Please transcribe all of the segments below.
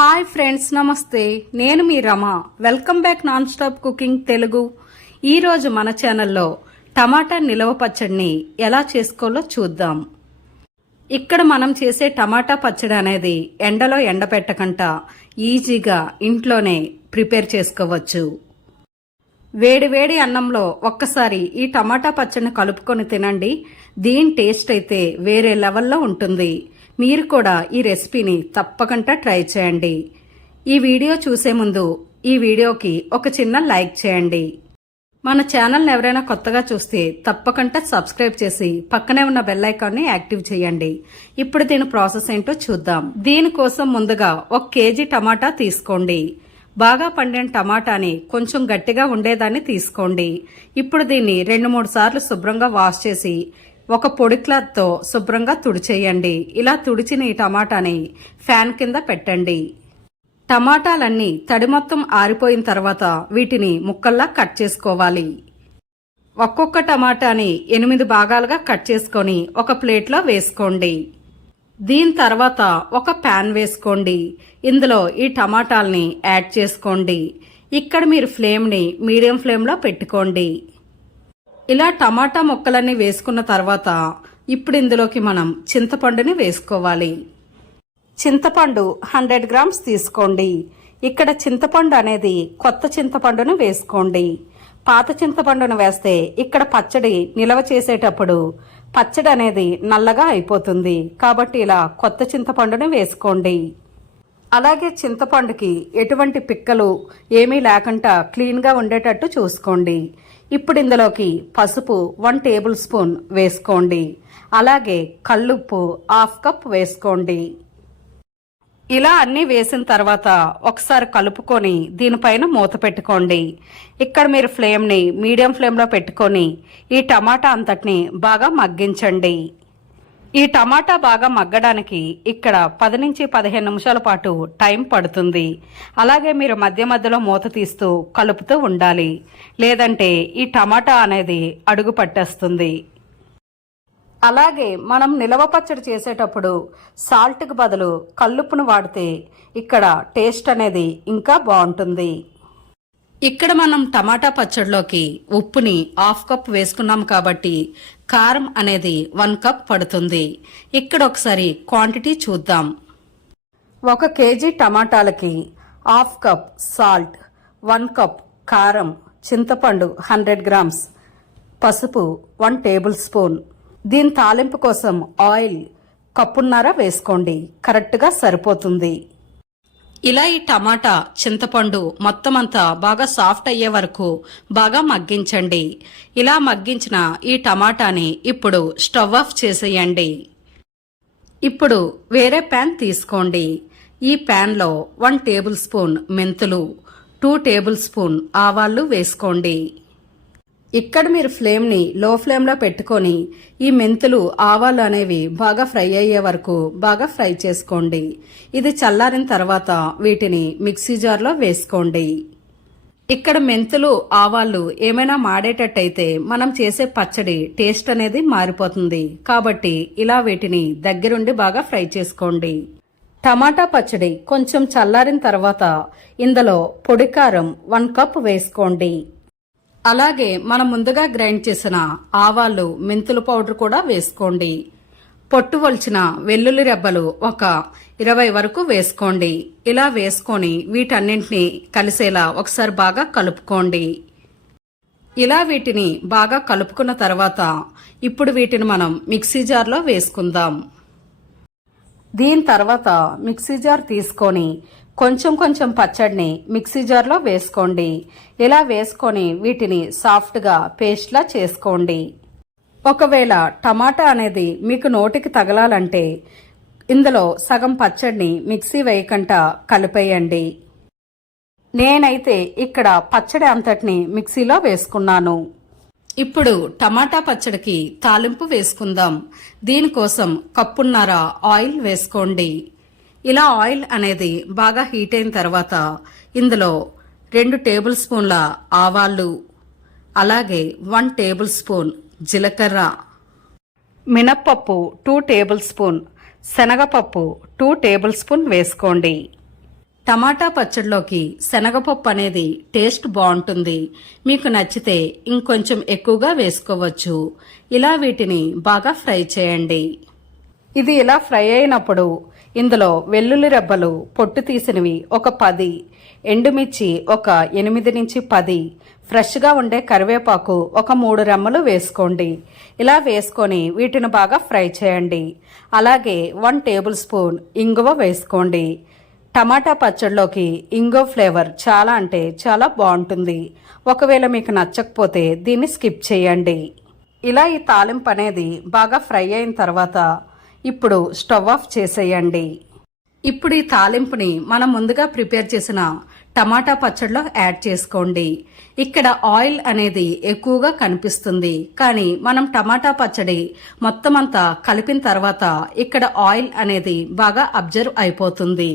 Hi friends, నమస్తే. నేను మీ Rama. Welcome back non stop cooking Telugu. ఈరోజు మన ఛానల్లో టమాటా నిలవ పచ్చడిని ఎలా చేసుకోవాలో చూద్దాం. ఇక్కడ మనం చేసే టమాటా పచ్చడి అనేది ఎండలో ఎండబెట్టకుండా ఈజీగా ఇంట్లోనే ప్రిపేర్ చేసుకోవచ్చు. వేడి వేడి అన్నంలో ఒక్కసారి ఈ టమాటా పచ్చడిని కలుపుకొని తినండి. దీని టేస్ట్ అయితే వేరే లెవెల్లో ఉంటుంది. మీరు కూడా ఈ రెసిపీని తప్పకుండా ట్రై చేయండి. ఈ వీడియో చూసే ముందు ఈ వీడియోకి ఒక చిన్న లైక్ చేయండి. మన ఛానల్ని ఎవరైనా కొత్తగా చూస్తే తప్పకుండా సబ్స్క్రైబ్ చేసి పక్కనే ఉన్న బెల్ ఐకాన్ని యాక్టివ్ చేయండి. ఇప్పుడు దీని ప్రాసెస్ ఏంటో చూద్దాం. దీనికోసం ముందుగా 1 కేజీ టమాటా తీసుకోండి. బాగా పండిన టమాటాని కొంచెం గట్టిగా ఉండేదాన్ని తీసుకోండి. ఇప్పుడు దీన్ని 2-3 సార్లు శుభ్రంగా వాష్ చేసి ఒక పొడి క్లాత్తో శుభ్రంగా తుడిచేయండి. ఇలా తుడిచిన ఈ టమాటాని ఫ్యాన్ కింద పెట్టండి. టమాటాలన్నీ తడి మొత్తం ఆరిపోయిన తర్వాత వీటిని ముక్కల్లా కట్ చేసుకోవాలి. ఒక్కొక్క టమాటాని 8 భాగాలుగా కట్ చేసుకొని ఒక ప్లేట్లో వేసుకోండి. దీని తర్వాత ఒక ప్యాన్ వేసుకోండి. ఇందులో ఈ టమాటాల్ని యాడ్ చేసుకోండి. ఇక్కడ మీరు ఫ్లేమ్ని మీడియం ఫ్లేమ్లో పెట్టుకోండి. ఇలా టమాటా ముక్కలన్నీ వేసుకున్న తర్వాత ఇప్పుడు ఇందులోకి మనం చింతపండుని వేసుకోవాలి. చింతపండు 100 గ్రామ్స్ తీసుకోండి. ఇక్కడ చింతపండు అనేది కొత్త చింతపండును వేసుకోండి. పాత చింతపండును వేస్తే ఇక్కడ పచ్చడి నిలవ చేసేటప్పుడు పచ్చడి అనేది నల్లగా అయిపోతుంది. కాబట్టి ఇలా కొత్త చింతపండును వేసుకోండి. అలాగే చింతపండుకి ఎటువంటి పిక్కలు ఏమీ లేకుండా క్లీన్గా ఉండేటట్టు చూసుకోండి. ఇప్పుడు ఇందులోకి పసుపు 1 టేబుల్ స్పూన్ వేసుకోండి. అలాగే కల్లుప్పు 1/2 కప్ వేసుకోండి. ఇలా అన్నీ వేసిన తర్వాత ఒకసారి కలుపుకొని దీనిపైన మూత పెట్టుకోండి. ఇక్కడ మీరు ఫ్లేమ్ని మీడియం ఫ్లేమ్లో పెట్టుకొని ఈ టమాటా అంతటిని బాగా మగ్గించండి. ఈ టమాటా బాగా మగ్గడానికి ఇక్కడ 10 నుంచి 15 నిమిషాల పాటు టైం పడుతుంది. అలాగే మీరు మధ్య మధ్యలో మూత తీస్తూ కలుపుతూ ఉండాలి. లేదంటే ఈ టమాటా అనేది అడుగు పట్టేస్తుంది. అలాగే మనం నిలవ పచ్చడి చేసేటప్పుడు సాల్ట్కి బదులు కల్లుప్పును వాడితే ఇక్కడ టేస్ట్ అనేది ఇంకా బాగుంటుంది. ఇక్కడ మనం టమాటా పచ్చడిలోకి ఉప్పుని 1/2 కప్ వేసుకున్నాం కాబట్టి కారం అనేది 1 కప్ పడుతుంది. ఇక్కడ ఒకసారి క్వాంటిటీ చూద్దాం. 1 కేజీ టమాటాలకి 1/2 కప్ సాల్ట్, 1 కప్ కారం, చింతపండు 100 గ్రామ్స్, పసుపు 1 టేబుల్ స్పూన్. దీని తాలింపు కోసం ఆయిల్ 1.5 కప్పున్నర వేసుకోండి. కరెక్ట్గా సరిపోతుంది. ఇలా ఈ టమాటా చింతపండు మొత్తం అంతా బాగా సాఫ్ట్ అయ్యే వరకు బాగా మగ్గించండి. ఇలా మగ్గించిన ఈ టమాటాని ఇప్పుడు స్టవ్ ఆఫ్ చేసేయండి. ఇప్పుడు వేరే ప్యాన్ తీసుకోండి. ఈ ప్యాన్లో 1 టేబుల్ స్పూన్ మెంతులు, 2 టేబుల్ స్పూన్ ఆవాలు వేసుకోండి. ఇక్కడ మీరు ఫ్లేమ్ని లో ఫ్లేమ్లో పెట్టుకొని ఈ మెంతులు ఆవాలు అనేవి బాగా ఫ్రై అయ్యే వరకు బాగా ఫ్రై చేసుకోండి. ఇది చల్లారిన తర్వాత వీటిని మిక్సీ జార్లో వేసుకోండి. ఇక్కడ మెంతులు ఆవాలు ఏమైనా మాడేటట్టయితే మనం చేసే పచ్చడి టేస్ట్ అనేది మారిపోతుంది. కాబట్టి ఇలా వీటిని దగ్గరుండి బాగా ఫ్రై చేసుకోండి. టమాటా పచ్చడి కొంచెం చల్లారిన తర్వాత ఇందులో పొడి కారం 1 కప్ వేసుకోండి. అలాగే మనం ముందుగా గ్రైండ్ చేసిన ఆవాలు, మెంతుల పౌడర్ కూడా వేసుకోండి. పొట్టు వలిచిన వెల్లుల్లి రెబ్బలు ఒక 20 వరకు వేసుకోండి. ఇలా వేసుకొని వీటన్నింటినీ కలిసేలా ఒకసారి బాగా కలుపుకోండి. ఇలా వీటిని బాగా కలుపుకున్న తర్వాత ఇప్పుడు వీటిని మనం మిక్సీ జార్లో వేసుకుందాం. దీని తర్వాత మిక్సీ జార్ తీసుకొని కొంచెం కొంచెం పచ్చడిని మిక్సీ జార్లో వేసుకోండి. ఇలా వేసుకొని వీటిని సాఫ్ట్గా పేస్ట్లా చేసుకోండి. ఒకవేళ టమాటా అనేది మీకు నోటికి తగలాలంటే ఇందులో సగం పచ్చడిని మిక్సీ వేయకుండా కలిపేయండి. నేనైతే ఇక్కడ పచ్చడి అంతటిని మిక్సీలో వేసుకున్నాను. ఇప్పుడు టమాటా పచ్చడికి తాలింపు వేసుకుందాం. దీనికోసం 1.5 కప్పున్నర ఆయిల్ వేసుకోండి. ఇలా ఆయిల్ అనేది బాగా హీట్ అయిన తర్వాత ఇందులో 2 టేబుల్ స్పూన్ల ఆవాలు, అలాగే 1 టేబుల్ స్పూన్ జీలకర్ర, మినప్పప్పు 2 టేబుల్ స్పూన్, శనగపప్పు 2 టేబుల్ స్పూన్ వేసుకోండి. టమాటా పచ్చడిలోకి శనగపప్పు అనేది టేస్ట్ బాగుంటుంది. మీకు నచ్చితే ఇంకొంచెం ఎక్కువగా వేసుకోవచ్చు. ఇలా వీటిని బాగా ఫ్రై చేయండి. ఇది ఇలా ఫ్రై అయినప్పుడు ఇందులో వెల్లుల్లి రెబ్బలు పొట్టు తీసినవి ఒక 10, ఎండుమిర్చి ఒక 8 నుంచి 10, ఫ్రెష్గా ఉండే కరివేపాకు ఒక 3 రెమ్మలు వేసుకోండి. ఇలా వేసుకొని వీటిని బాగా ఫ్రై చేయండి. అలాగే 1 టేబుల్ స్పూన్ ఇంగువ వేసుకోండి. టమాటా పచ్చడిలోకి ఇంగువ ఫ్లేవర్ చాలా అంటే చాలా బాగుంటుంది. ఒకవేళ మీకు నచ్చకపోతే దీన్ని స్కిప్ చేయండి. ఇలా ఈ తాలింపు అనేది బాగా ఫ్రై అయిన తర్వాత ఇప్పుడు స్టవ్ ఆఫ్ చేసేయండి. ఇప్పుడు ఈ తాలింపుని మనం ముందుగా ప్రిపేర్ చేసిన టమాటా పచ్చడిలో యాడ్ చేసుకోండి. ఇక్కడ ఆయిల్ అనేది ఎక్కువగా కనిపిస్తుంది, కానీ మనం టమాటా పచ్చడి మొత్తం అంతా కలిపిన తర్వాత ఇక్కడ ఆయిల్ అనేది బాగా అబ్జర్వ్ అయిపోతుంది.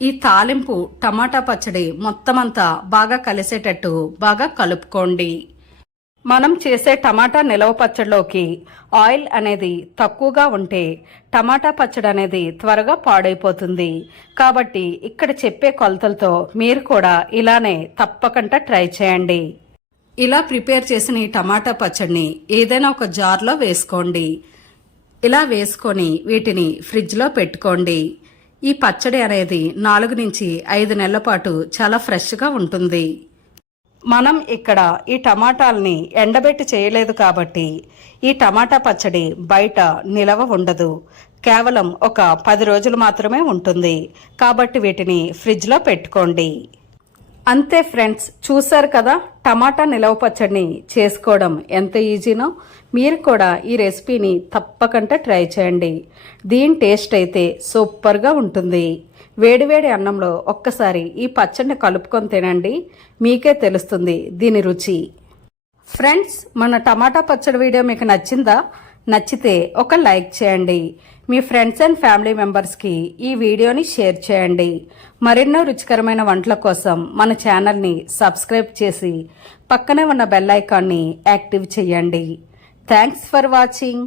ఈ తాలింపు టమాటా పచ్చడి మొత్తం అంతా బాగా కలిసేటట్టు బాగా కలుపుకోండి. మనం చేసే టమాటా నిలవ పచ్చడిలోకి ఆయిల్ అనేది తక్కువగా ఉంటే టమాటా పచ్చడి అనేది త్వరగా పాడైపోతుంది. కాబట్టి ఇక్కడ చెప్పే కొలతలతో మీరు కూడా ఇలానే తప్పకుండా ట్రై చేయండి. ఇలా ప్రిపేర్ చేసిన ఈ టమాటా పచ్చడిని ఏదైనా ఒక జార్లో వేసుకోండి. ఇలా వేసుకొని వీటిని ఫ్రిడ్జ్లో పెట్టుకోండి. ఈ పచ్చడి అనేది 4 నుంచి 5 నెలల పాటు చాలా ఫ్రెష్గా ఉంటుంది. మనం ఇక్కడ ఈ టమాటాలని ఎండబెట్టి చేయలేదు కాబట్టి ఈ టమాటా పచ్చడి బయట నిలవ ఉండదు. కేవలం ఒక 10 రోజులు మాత్రమే ఉంటుంది. కాబట్టి వీటిని ఫ్రిడ్జ్లో పెట్టుకోండి. అంతే ఫ్రెండ్స్, చూసారు కదా టమాటా నిలవ పచ్చడిని చేసుకోవడం ఎంత ఈజీనో. మీరు కూడా ఈ రెసిపీని తప్పకుండా ట్రై చేయండి. దీని టేస్ట్ అయితే సూపర్గా ఉంటుంది. వేడివేడి అన్నంలో ఒక్కసారి ఈ పచ్చడిని కలుపుకొని తినండి, మీకే తెలుస్తుంది దీని రుచి. ఫ్రెండ్స్, మన టమాటా పచ్చడి వీడియో మీకు నచ్చిందా? నచ్చితే ఒక లైక్ చేయండి. మీ ఫ్రెండ్స్ అండ్ ఫ్యామిలీ మెంబర్స్కి ఈ వీడియోని షేర్ చేయండి. మరెన్నో రుచికరమైన వంటల కోసం మన ఛానల్ని సబ్స్క్రైబ్ చేసి పక్కనే ఉన్న బెల్ ఐకాన్ని యాక్టివ్ చేయండి. Thanks for watching.